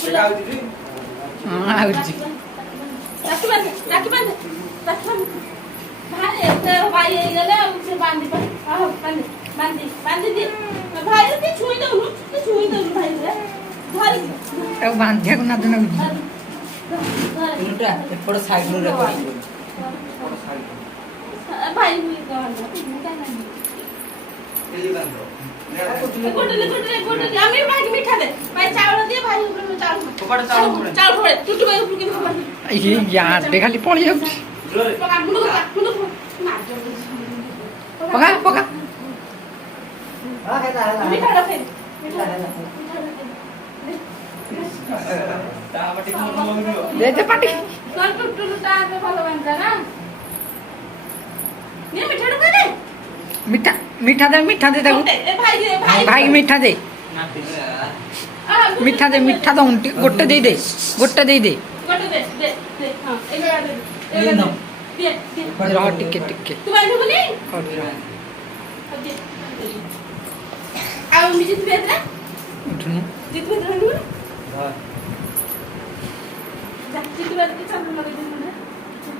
हाँ आउची भाई गले से बांधी बांधी बांधी बांधी दी भाई ती छुई दउनु भाई रे धरी अब बांधिया को ना देना इनटा एपड़ साइड नु रेकॉर्डिंग भाई भी कहन गोटले आमी भाई मीठा दे भाई चावल दे भाई ऊपर में चावल चावल थोड़े टुटु भाई ऊपर के खबर ये यार दे खाली पड़ी जाउची पका मुंडो पका पका मीठा रखे मीठा दे दे पाटी कर टुटु टा पे ভালো বানতা না নে मीठा ढुके दे मीठा मीठा दे ताको ए भाई भाई मीठा दे मीठा दो उंटी गोटे दे दे गोटे दे हां ये नो दे रह टिके टिके तू बांधो बनी आ मिजित बेदरा उठनु जित बेदरा नु जा जित बेदरा के चंद्र लगे दिन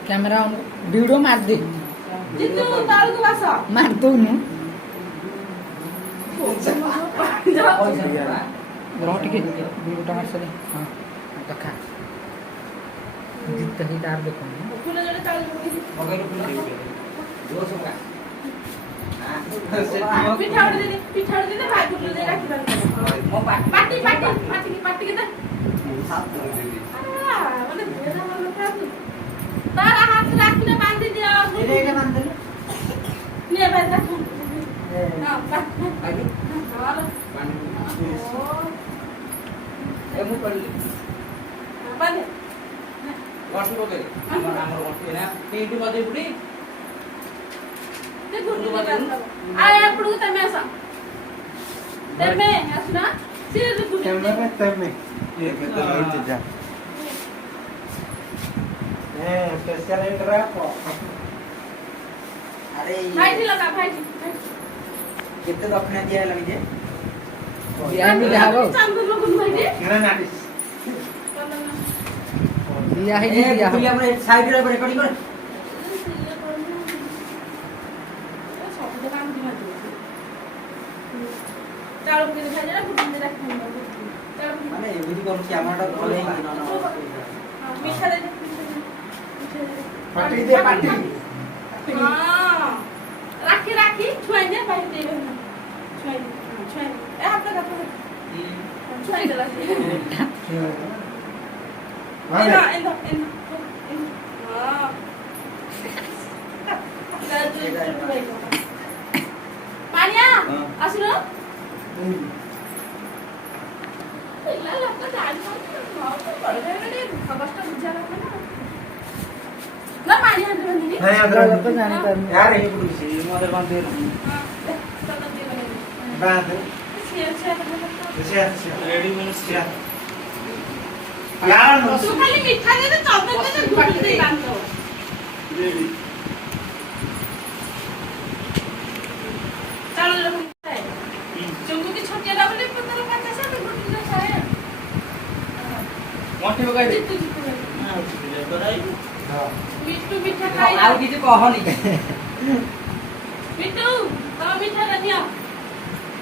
कैमरा ऑन वीडियो मार दे जितु ताल को वासा मार दो नु रह टिके वीडियो टा मार सले हां देखा जित ही तार देखो फूल जड़े ताल मगर फुल दो सुका पिठा दे भाई फूल दे राखी बांध मो पाटी के दे মানে বেদা ভালো কাজ তার হাত রাখলে বাঁধি দিও এটা বাঁধ দে নে বেদা না আগে ভালো এ মু পড়লি বাঁধে গঠন করে আমার গঠন না পেইন্ট বাদে পুরি দেখো আয় আপড়ু তুমি আসা তেমে আসনা সিরে দেখো कैमरा तब में ये तो लौट जा स्पेशल इंटरैप अरे भाई जी लगा भाई कितने दक्षिणा दिया लगी जे दिया भी देहाबो चांद लोग भाई जी किरण नाटिस दिया है ए दिया तुलिया पर साइड रे रिकॉर्डिंग कर चारों के दिखा जरा फुटने रखने মানে এমনি কোন ক্যামেরাটা ভালো হই না না मीठा दे पार्टी दे पार्टी हां राखी छुआई दे भाई दे छुआई ए हाथ लगा छुआई दे लगे इधर हां पानिया आसुनो ला ला का डाल कर पड़ गए रे खबरटा बुझा रखा ना पानी आंदर नहीं नहीं अंदर तो जाने पर यार ये बुढ़ी सी मदर बांध दे हां चलो दे बने बांध शेयर रेडी मिनट से यार तू खाली मीठा दे तो चॉकलेट दे तो घुट दे बांध दो रेडी चलो लो चुंगू की छोटी डाबल पत्थर काटा से घुट दे सारे मोटी बगाई दे मिट्टू मीठा खाई আর কিছু কহনি मिट्टू तो मीठा रखिया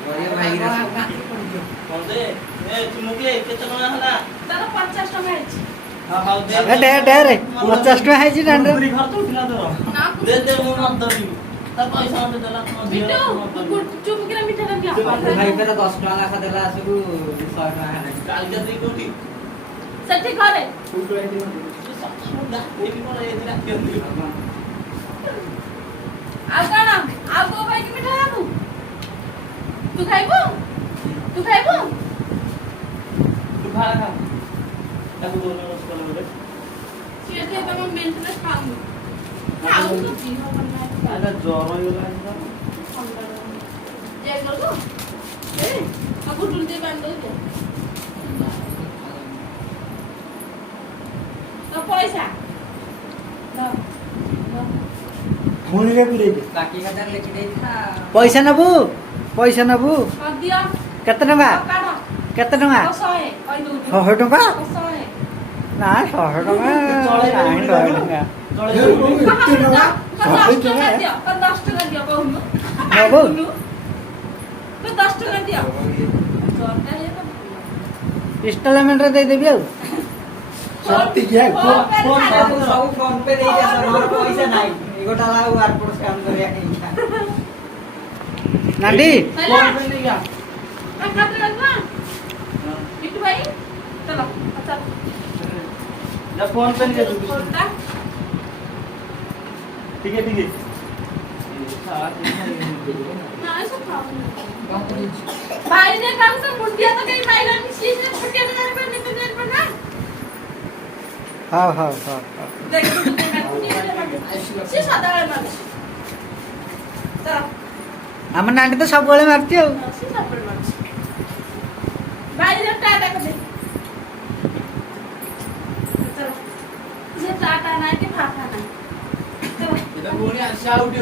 ওরে ভাই রে দে এ চুমুকে কেতে কোনা হলা तारा 50 টাকা আছে হাঁ হাঁ দে डे डे रे 50 टका है जी डांडा পুরি ঘর তো উঠিলা তো ना দে দে মু মত দিবি তা পয়সা মতে দেলা मिट्टू चुप के मीठा रखिया ভাই পেরা 10 টাকা লেখা দেলা আসু 100 টাকা হেলা কাল যদি কোটি सच्ची करे সুদা এই কোনা এই দিলা কেন দিবি आ काना आ को भाई की मीठा आबू तू खाइबो तू भाड़ा खा তাকু দোনো রস করে বলে सिर के तो मैं मेंटेनेंस खाऊंगी खाऊं तो जी हो बनना है আরে জ্বর হয়ে গেল ये कर दो ए अब टूलते बांध दो तो तो पैसा ना मुनी रे पुरे বাকি খাতার লিখে দেই থা पैसा नबू अब दिया केतना बा काटो କେତେ ଟଙ୍କା 100 କହିଦଉଛି 100 ଟଙ୍କା 100 ନା 100 ଟଙ୍କା ଚଳେଇ ନାହିଁ ପାରିବୁନି 100 ଟଙ୍କା ଚଳେଇ ଏତେ ଟଙ୍କା 100 ଟଙ୍କା 10 ଟଙ୍କା ଦିଅ କହୁନୁ ନବୁ 10 ଟଙ୍କା ଦିଅ ଇନଷ୍ଟଲମେଣ୍ଟରେ ଦେଇଦେବି ଆଉ ସତିକିଆ ସବୁ ଫୋନ ପେ ଦେଇ ଆସ ମୋର ପଇସା ନାହିଁ ଏଗୋଟା ଆଉ ଏୟାରପୋର୍ଟ ସ୍କାନ କରିବା ହେଇକା ନାଣ୍ଡି ଫୋନ ପେ ନେଇକି ଆ। बिट्टू भाई चलो अच्छा जा फोन पे नहीं दे फोनटा ठीक है ठीक है ना ऐसा खाओ भाई ने काम तो मुंडिया तो कहीं माइला मिसली से छुट्टियां देने पर नहीं तो देने पर ना ହଉ देख तो देना से सादा वाला मार चलो ଆମ ନାଣ୍ଡି ତ ସବୁବେଳେ ମାରୁଛି ଆଉ से सादा मार भाई ने टाटा कर दे चलो ये टाटा ना कि फाफा ना चलो এটা কোনি আসা উঠে